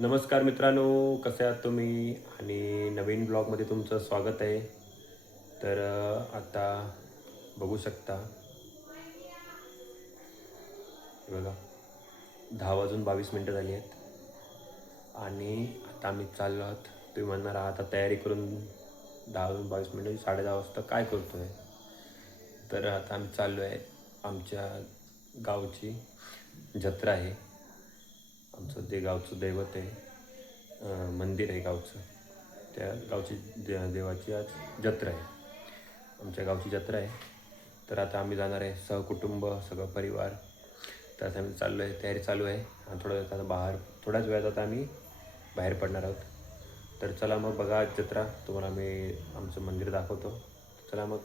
नमस्कार मित्रांनो, कसे आहात तुम्ही? आणि नवीन ब्लॉगमध्ये तुमचं स्वागत आहे. तर आता बघू शकता, हे बघा 10:22 झाली आहेत आणि आता आम्ही चाललो आहोत. तुम्ही म्हणणार आहात आता तयारी करून 10:22 10:30 वाजता काय करतो आहे? तर आता आम्ही चाललो आहे, आमच्या गावची जत्रा आहे. आमचं ते गावचं दैवत आहे, मंदिर आहे गावचं. त्या गावची देवाची आज जत्रा आहे. आमच्या गावची जत्रा आहे. तर आता आम्ही जाणार आहे सहकुटुंब, सगळं परिवार. त्यात आम्ही चाललो आहे, तयारी चालू आहे. आणि थोड्याच वेळात आता आम्ही बाहेर पडणार आहोत. तर चला मग बघा आज जत्रा. तुम्हाला मी आमचं मंदिर दाखवतो. चला मग.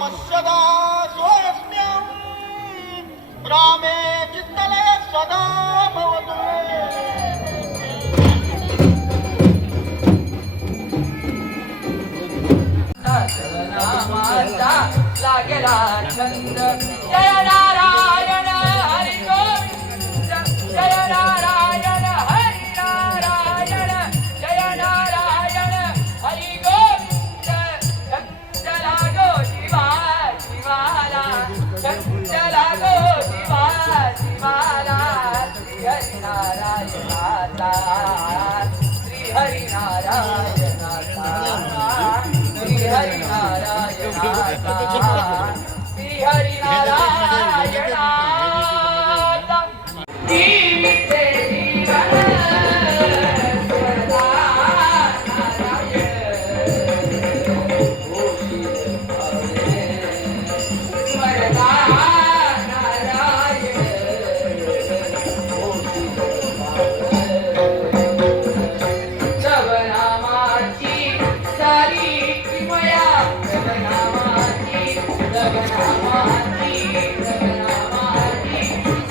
रामस्यदा स्वयस्म्यं रामे चित्तले सदा भवतु. नामाचा लागेला छंद जय नारायण हरी गोविंद जय नारायण हरी नारायण जय नारायण हरी गोविंद छंद लागो शिवा शिवाला छंद लागो शिवा शिवाला श्री हरी नारायणाचा श्री हरी नारायणाचा श्री हरी नारायणाचा श्री हरी नारायणाचा जीविते जीवन स्मरता नारायण सारी किमया जगनामाची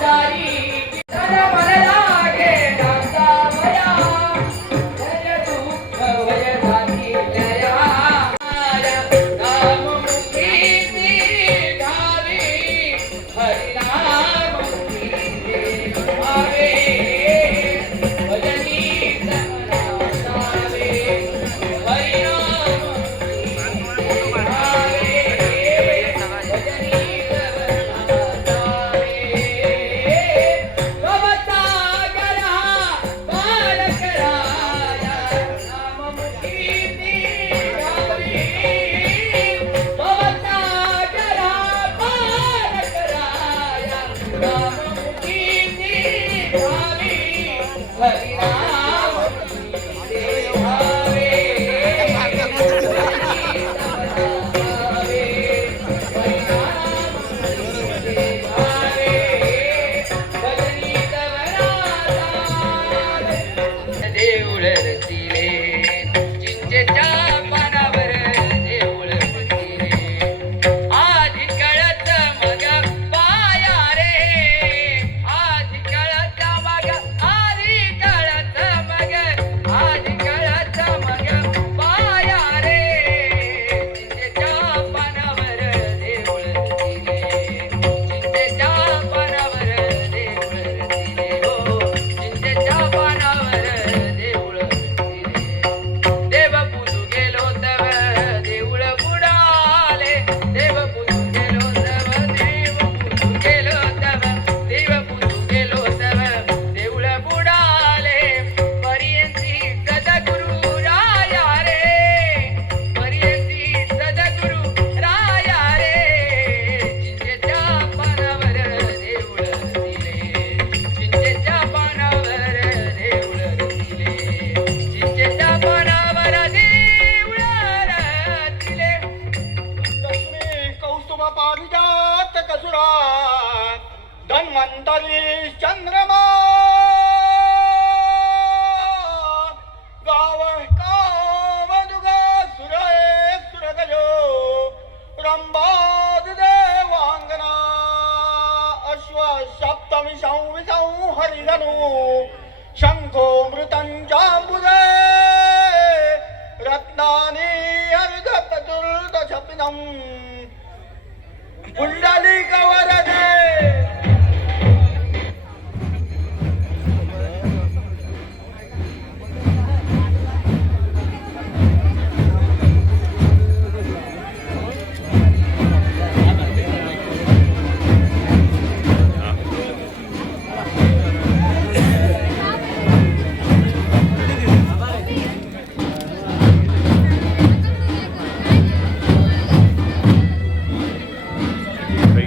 सारी तन मन लागे डांगा वया जय दुःख वय जाती जया नाम मुक्ती धावी हरि नाम मुक्ती धावे भजनी धन्वंतरी चंद्रमा गाव कावदुगा सुरे सुरगजो रंबाद देवांगना अश्व सप्तमी संविसौ हरिधनु शंखो मृतंजांबुदे रत्नानि अर्धचतुर्दशपिनम् पुंडलिकवरदे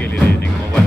गेली रे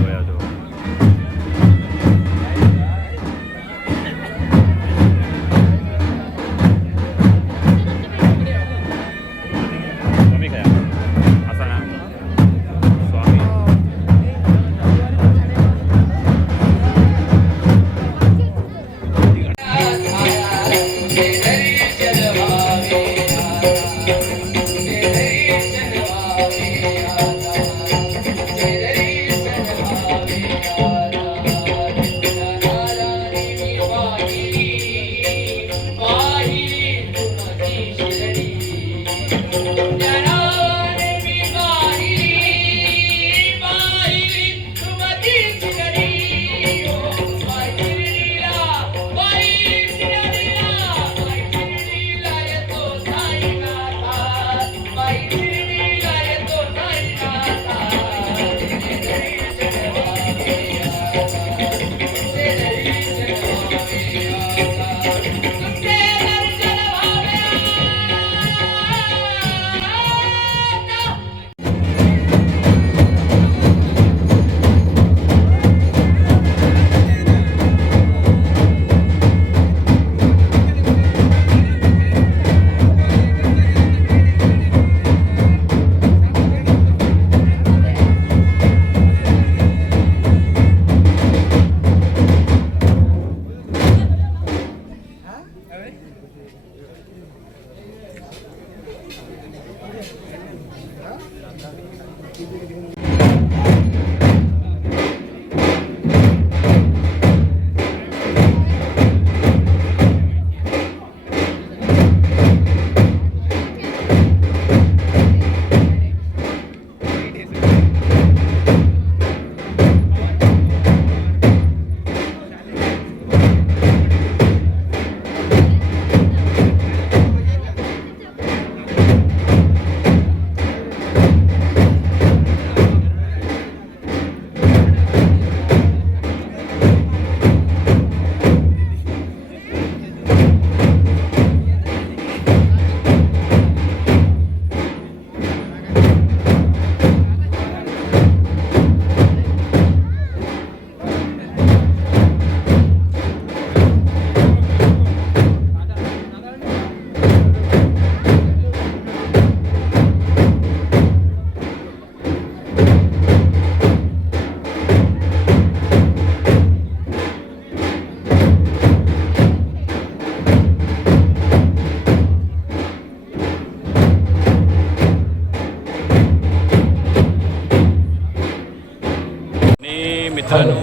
आणि मित्रांनो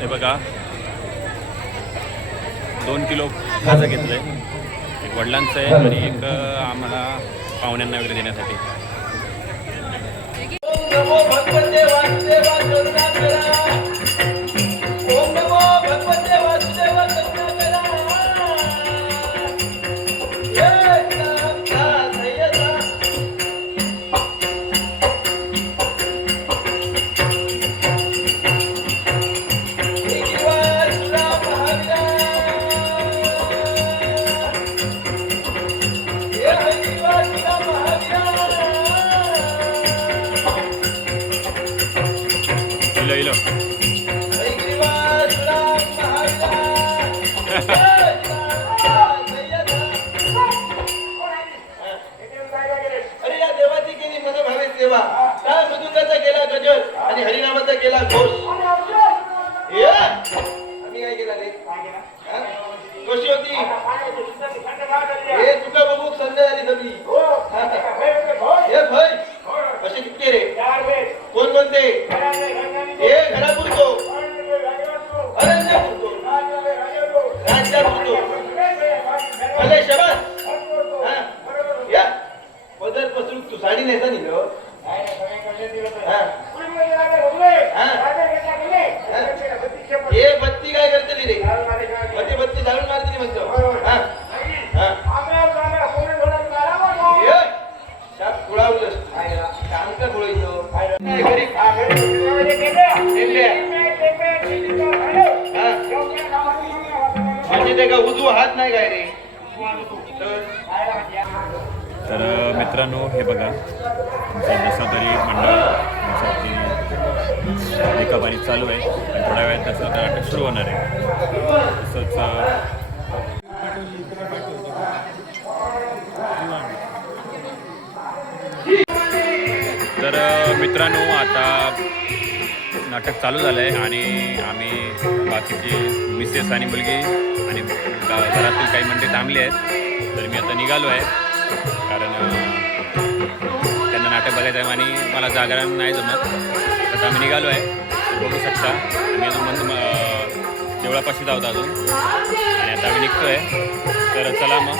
हे बघा 2 किलो खाजा घेतलं आहे. एक वडिलांचं आहे आणि एक आम्हाला पाहुण्यांना वगैरे देण्यासाठी. ओम नमो भगवते वासुदेवा करुणाकरा. ओम नमो भगवते वासुदेवा करुणाकरा. इलो अरे या देवाची केली मनोभावे सेवा. काय मृदुंगाचा केला गजर आणि हरिनामाचा केला घोष. आम्ही काय केला रे? हा? कशी होती हे तुका बघू संध्या झाली सगळी. हे भय कसे किती रे? कोण म्हणते हे घरापुरतो अरण्यापुरतो राज्यापुरतो. भले शबास. या पदर पसरून तू साडी नेसा निघ. हे बत्ती काय करतली रे? मध्ये बत्ती जाळून मारतली म्हणतो. शाप खुळावलंस काम का खुळायचो म्हणजे ते का उजवा हात नाही काय रे? तर मित्रांनो हे बघा आमचं दशावतारी मंडळ आमच्यावरती एकाबारी चालू आहे आणि थोड्या वेळात दशावतार नाटक सुरू होणार आहे. तसंच तर मित्रांनो आता नाटक चालू झालं आहे आणि आम्ही बाकीची मिसेस आणि मुलगी आणि घरातील काही मंडळी थांबली आहेत. तर मी आता निघालो आहे कारण त्यांना नाटक बघायचं आहे आणि मला जागरण नाही जमत. आता आम्ही निघालो आहे. बघू शकता आम्ही अजून देवळापाशी जाऊत अजून आणि आता आम्ही निघतो आहे. तर चला मग